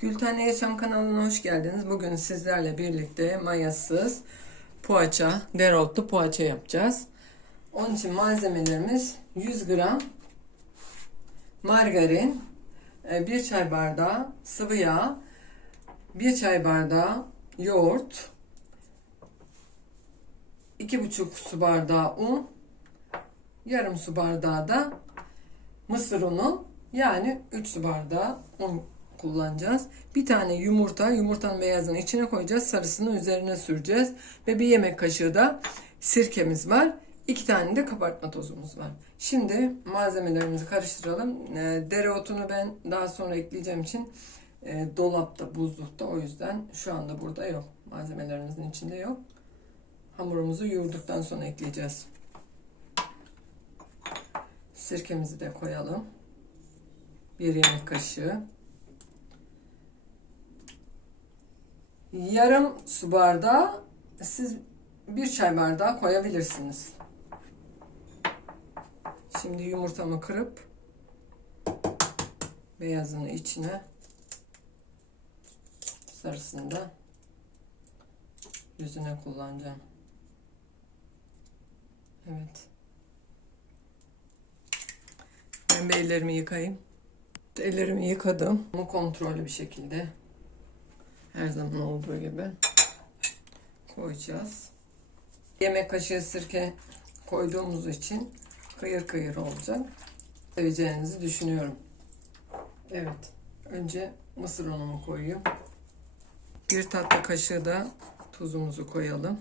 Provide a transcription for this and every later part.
Gültane Yaşam kanalına hoş geldiniz. Bugün sizlerle birlikte mayasız poğaça, dereotlu poğaça yapacağız. Onun için malzemelerimiz 100 gram margarin, 1 çay bardağı sıvı yağ, 1 çay bardağı yoğurt, 2,5 su bardağı un, yarım su bardağı da mısır unu yani 3 su bardağı un kullanacağız. Bir tane yumurta, yumurtanın beyazını içine koyacağız. Sarısını üzerine süreceğiz. Ve bir yemek kaşığı da sirkemiz var. İki tane de kabartma tozumuz var. Şimdi malzemelerimizi karıştıralım. E, dereotunu ben daha sonra ekleyeceğim için e, dolapta, buzlukta. O yüzden şu anda burada yok. Malzemelerimizin içinde yok. Hamurumuzu yoğurduktan sonra ekleyeceğiz. Sirkemizi de koyalım. Bir yemek kaşığı. Yarım su bardağı siz bir çay bardağı koyabilirsiniz. Şimdi yumurtamı kırıp beyazını içine sarısını da yüzüne kullanacağım. Evet. Ben ellerimi yıkayayım. Ellerimi yıkadım. Ama kontrollü bir şekilde her zaman olduğu gibi koyacağız. Yemek kaşığı sirke koyduğumuz için kıyır kıyır olacak. Seveceğinizi düşünüyorum. Evet. Önce mısır unumu koyuyorum. Bir tatlı kaşığı da tuzumuzu koyalım.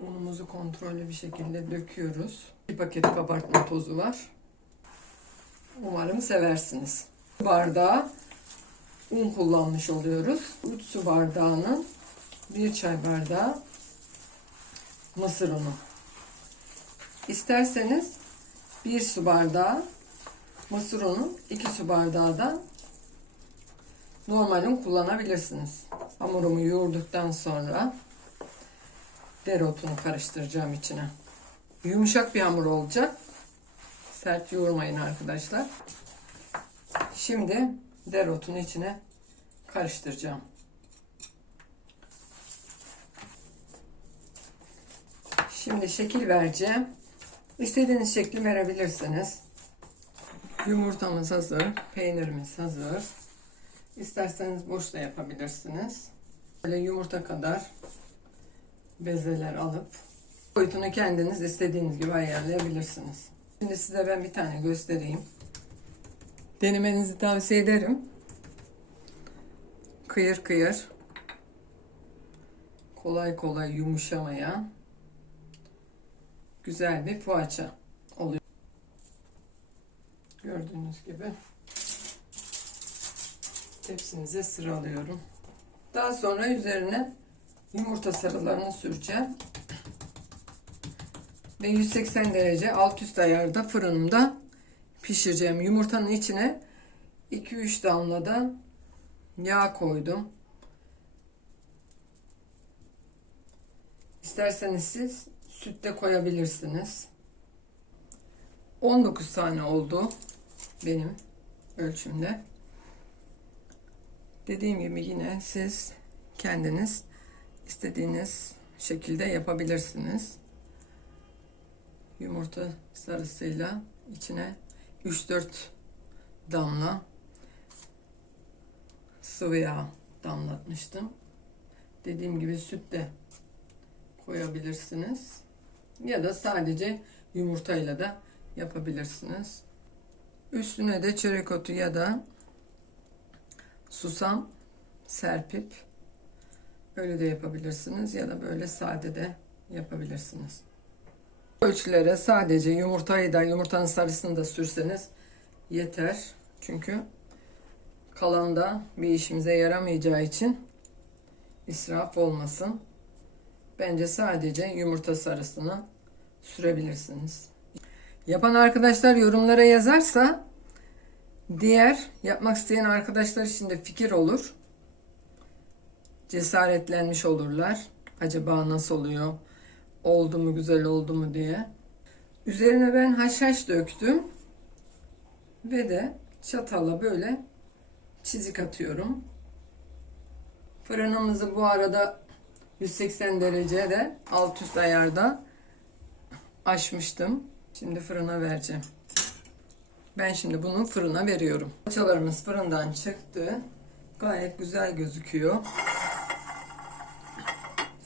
Unumuzu kontrollü bir şekilde döküyoruz. Bir paket kabartma tozu var. Umarım seversiniz. Bardağı un kullanmış oluyoruz. 3 su bardağının 1 çay bardağı mısır unu. İsterseniz 1 su bardağı mısır unu, 2 su bardağı da normal un kullanabilirsiniz. Hamurumu yoğurduktan sonra dereotunu karıştıracağım içine. Yumuşak bir hamur olacak. Sert yoğurmayın arkadaşlar. Şimdi dereotunu içine karıştıracağım. Şimdi şekil vereceğim. İstediğiniz şekli verebilirsiniz. Yumurtamız hazır, peynirimiz hazır. İsterseniz boş da yapabilirsiniz. Böyle yumurta kadar bezeler alıp boyutunu kendiniz istediğiniz gibi ayarlayabilirsiniz. Şimdi size ben bir tane göstereyim. Denemenizi tavsiye ederim. Kıyır kıyır. Kolay kolay yumuşamayan güzel bir poğaça oluyor. Gördüğünüz gibi hepsinize sıralıyorum. Daha sonra üzerine yumurta sarılarını süreceğim. Ve 180 derece alt üst ayarda fırınımda pişireceğim. Yumurtanın içine 2-3 damla da yağ koydum. İsterseniz siz süt de koyabilirsiniz. 19 tane oldu benim ölçümde. Dediğim gibi yine siz kendiniz istediğiniz şekilde yapabilirsiniz. Yumurta sarısıyla içine 3-4 damla sıvı yağ damlatmıştım. Dediğim gibi süt de koyabilirsiniz. Ya da sadece yumurtayla da yapabilirsiniz. Üstüne de çörek otu ya da susam serpip öyle de yapabilirsiniz ya da böyle sade de yapabilirsiniz. Ölçülere sadece yumurtayı da yumurtanın sarısını da sürseniz yeter. Çünkü kalan da bir işimize yaramayacağı için israf olmasın. Bence sadece yumurta sarısını sürebilirsiniz. Yapan arkadaşlar yorumlara yazarsa diğer yapmak isteyen arkadaşlar için de fikir olur. Cesaretlenmiş olurlar. Acaba nasıl oluyor? Oldu mu güzel oldu mu diye. Üzerine ben haşhaş döktüm. Ve de çatalla böyle çizik atıyorum. Fırınımızı bu arada 180 derecede alt üst ayarda açmıştım. Şimdi fırına vereceğim. Ben şimdi bunu fırına veriyorum. Poğaçalarımız fırından çıktı. Gayet güzel gözüküyor.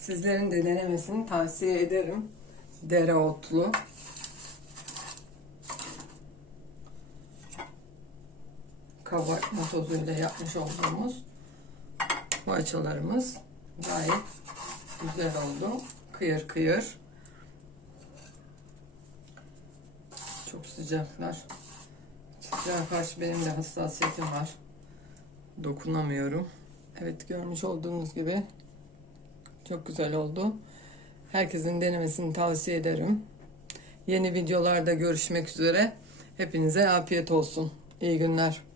Sizlerin de denemesini tavsiye ederim. Dereotlu. Kabartma tozuyla yapmış olduğumuz poğaçalarımız gayet güzel oldu. Kıyır kıyır. Çok sıcaklar. Sıcağa karşı benim de hassasiyetim var. Dokunamıyorum. Evet görmüş olduğunuz gibi çok güzel oldu. Herkesin denemesini tavsiye ederim. Yeni videolarda görüşmek üzere. Hepinize afiyet olsun. İyi günler.